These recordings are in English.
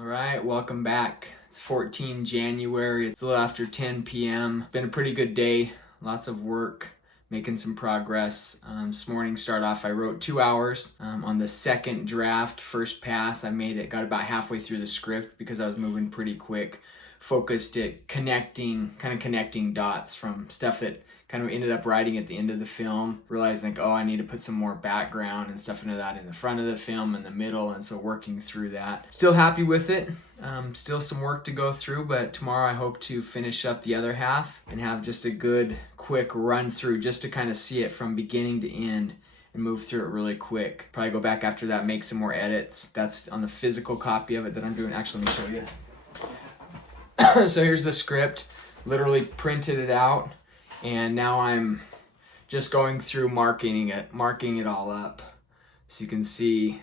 All right, welcome back. It's 14 January. It's a little after 10 p.m. Been a pretty good day. Lots of work, making some progress. This morning I wrote 2 hours on the second draft, first pass. I made it, got about halfway through the script because I was moving pretty quick. Focused it connecting dots from stuff that kind of ended up writing at the end of the film. Realized I need to put some more background and stuff into that in the front of the film, in the middle, and so working through that. Still happy with it. Still some work to go through, but tomorrow I hope to finish up the other half and have just a good quick run through just to kind of see it from beginning to end and move through it really quick. Probably go back after that, make some more edits. That's on the physical copy of it that I'm doing. Actually, let me show you. So here's the script, literally printed it out, and now I'm just going through marking it all up. So you can see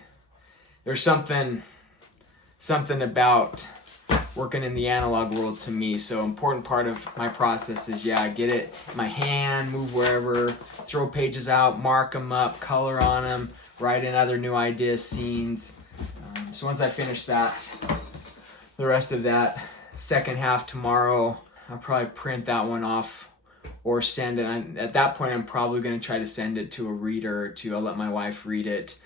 there's something about working in the analog world to me. So important part of my process is, get it in my hand, move wherever, throw pages out, mark them up, color on them, write in other new ideas, scenes. So once I finish that, the rest of that second half tomorrow, I'll probably print that one off or send it. At that point, I'm probably going to try to send it to a reader or two. I'll let my wife read it.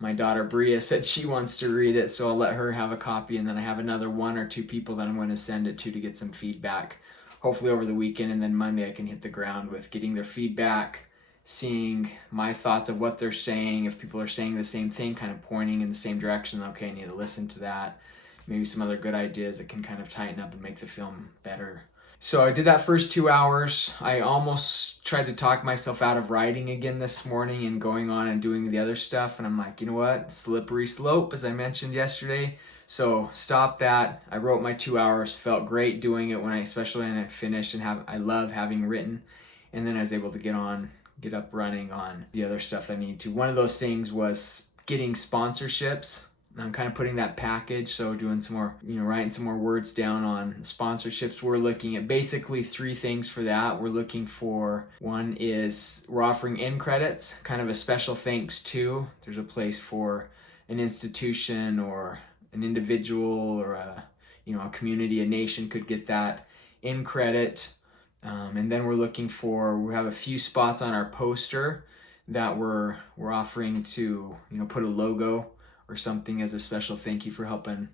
My daughter Bria said she wants to read it, so I'll let her have a copy, and then I have another 1 or 2 people that I'm going to send it to get some feedback, hopefully over the weekend, and then Monday I can hit the ground with getting their feedback, seeing my thoughts of what they're saying. If people are saying the same thing, kind of pointing in the same direction, okay, I need to listen to that. Maybe some other good ideas that can kind of tighten up and make the film better. So I did that first 2 hours. I almost tried to talk myself out of writing again this morning and going on and doing the other stuff. And I'm like, you know what? Slippery slope, as I mentioned yesterday. So stop that. I wrote my 2 hours, felt great doing it especially when I finished, and I love having written. And then I was able to get up running on the other stuff I need to. One of those things was getting sponsorships. I'm kind of putting that package, so doing some more, writing some more words down on sponsorships. We're looking at basically 3 things for that. We're looking for, one is we're offering end credits, kind of a special thanks to. There's a place for an institution or an individual or a community, a nation could get that end credit. And then we have a few spots on our poster that we're offering to, put a logo or something as a special thank you for helping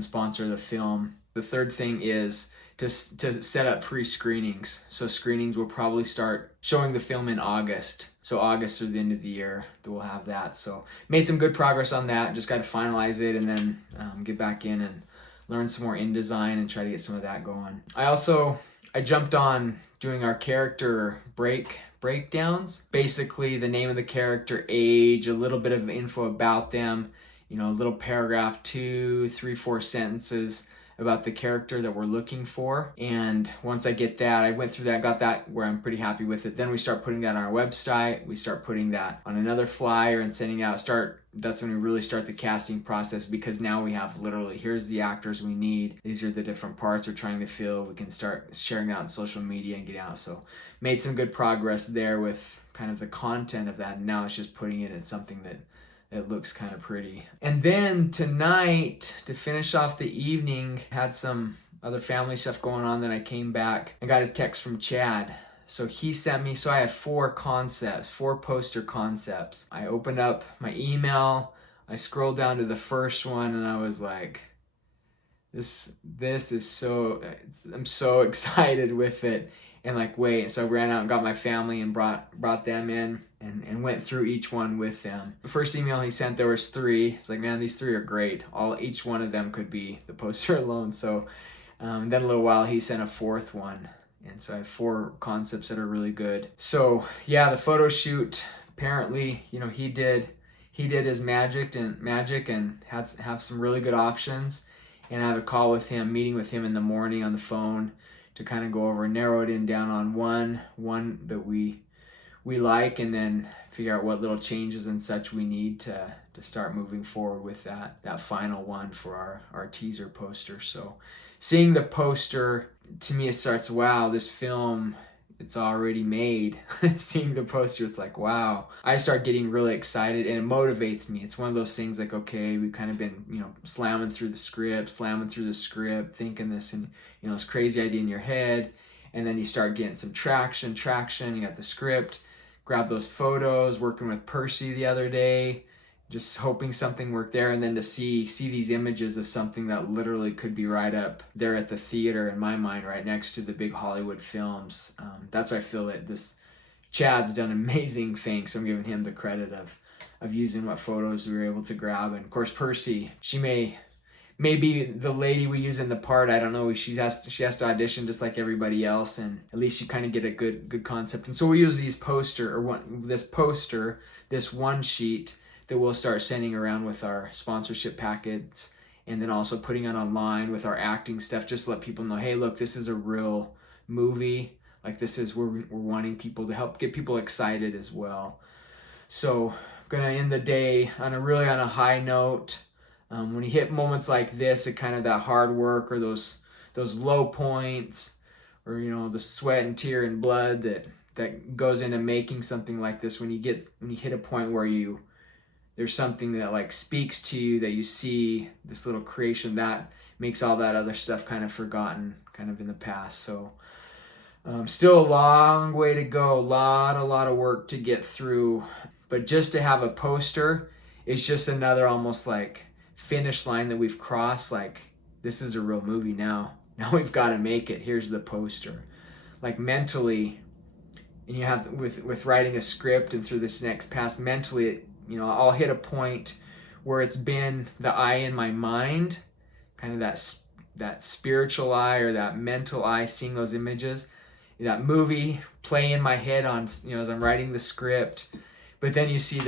sponsor the film. The third thing is to set up pre-screenings. So screenings will probably start showing the film in August. So August through the end of the year, we'll have that. So made some good progress on that. Just got to finalize it and then get back in and learn some more InDesign and try to get some of that going. I jumped on doing our character breakdowns. Basically the name of the character, age, a little bit of info about them, a little paragraph, 2, 3, 4 sentences about the character that we're looking for. And once I get that, I went through that, got that where I'm pretty happy with it. Then we start putting that on our website. We start putting that on another flyer and sending out. That's when we really start the casting process, because now we have literally, here's the actors we need. These are the different parts we're trying to fill. We can start sharing that on social media and get out. So made some good progress there with kind of the content of that. And now it's just putting it in something that looks kind of pretty. And then tonight, to finish off the evening, had some other family stuff going on. Then I came back and got a text from Chad. So he sent me, so I had 4 poster concepts. I opened up my email, I scrolled down to the first one, and I was like, this is so, I'm so excited with it. And wait, so I ran out and got my family and brought them in and went through each one with them. The first email he sent, there was 3. It's like, man, these 3 are great. Each one of them could be the poster alone. So then a little while, he sent a 4th one. And so I have 4 concepts that are really good. So yeah, the photo shoot, apparently, he did his magic and have some really good options. And I have a call with him, meeting with him in the morning on the phone to kind of go over and narrow it down on one that we like, and then figure out what little changes and such we need to start moving forward with that final one for our teaser poster. So seeing the poster, to me it starts, wow, this film it's already made. Seeing the poster, it's like, wow. I start getting really excited, and it motivates me. It's one of those things like, okay, we've kind of been, slamming through the script, thinking this, and, this crazy idea in your head. And then you start getting some traction, you got the script, grab those photos, working with Percy the other day, just hoping something worked there, and then to see these images of something that literally could be right up there at the theater, in my mind, right next to the big Hollywood films. That's why I feel that Chad's done amazing things. So I'm giving him the credit of using what photos we were able to grab. And of course, Percy, she may be the lady we use in the part. I don't know. She has to audition just like everybody else, and at least you kind of get a good concept. And so we use this one sheet that we'll start sending around with our sponsorship packets, and then also putting it online with our acting stuff, just to let people know, hey, look, this is a real movie. Like, this is where we're wanting people to help get people excited as well. So I'm gonna end the day on a high note. When you hit moments like this, it kind of that hard work or those low points, or the sweat and tear and blood that goes into making something like this. When you hit a point where there's something that like speaks to you, that you see this little creation, that makes all that other stuff kind of forgotten, kind of in the past. So still a long way to go, a lot of work to get through, but just to have a poster, it's just another almost like finish line that we've crossed. Like, this is a real movie now we've got to make it. Here's the poster. Like, mentally, and you have with writing a script and through this next pass, mentally, I'll hit a point where it's been the eye in my mind, kind of that spiritual eye or that mental eye, seeing those images, that movie play in my head on, as I'm writing the script. But then I see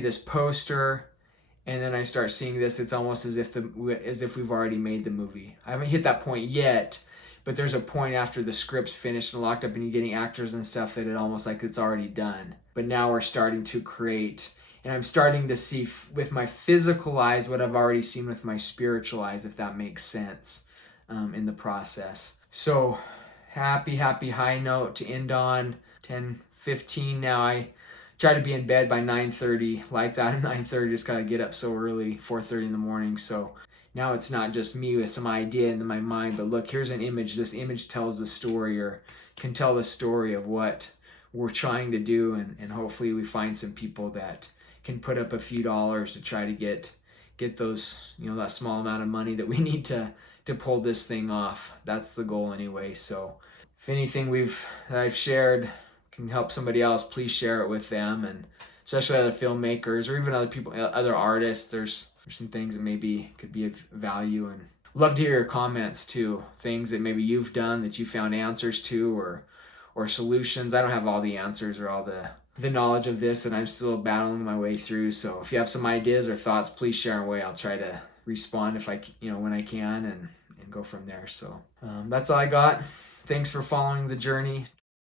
this poster, and then I start seeing this. It's almost as if we've already made the movie. I haven't hit that point yet, but there's a point after the script's finished and locked up and you're getting actors and stuff that it almost like it's already done. But now we're starting to create, and I'm starting to see with my physical eyes what I've already seen with my spiritual eyes, if that makes sense, in the process. So happy high note to end on. 10:15 now. I try to be in bed by 9:30. Lights out at 9:30. Just gotta get up so early, 4:30 in the morning. So now it's not just me with some idea in my mind, but look, here's an image. This image tells the story, or can tell the story of what we're trying to do, and hopefully we find some people that can put up a few dollars to try to get those, that small amount of money that we need to pull this thing off. That's the goal anyway. So if anything that I've shared can help somebody else, please share it with them, and especially other filmmakers or even other people, other artists. There's some things that maybe could be of value, and love to hear your comments too. Things that maybe you've done that you found answers to, or solutions. I don't have all the answers or all the knowledge of this, and I'm still battling my way through. So if you have some ideas or thoughts, please share them away. I'll try to respond if when I can, and go from there. So that's all I got. Thanks for following the journey.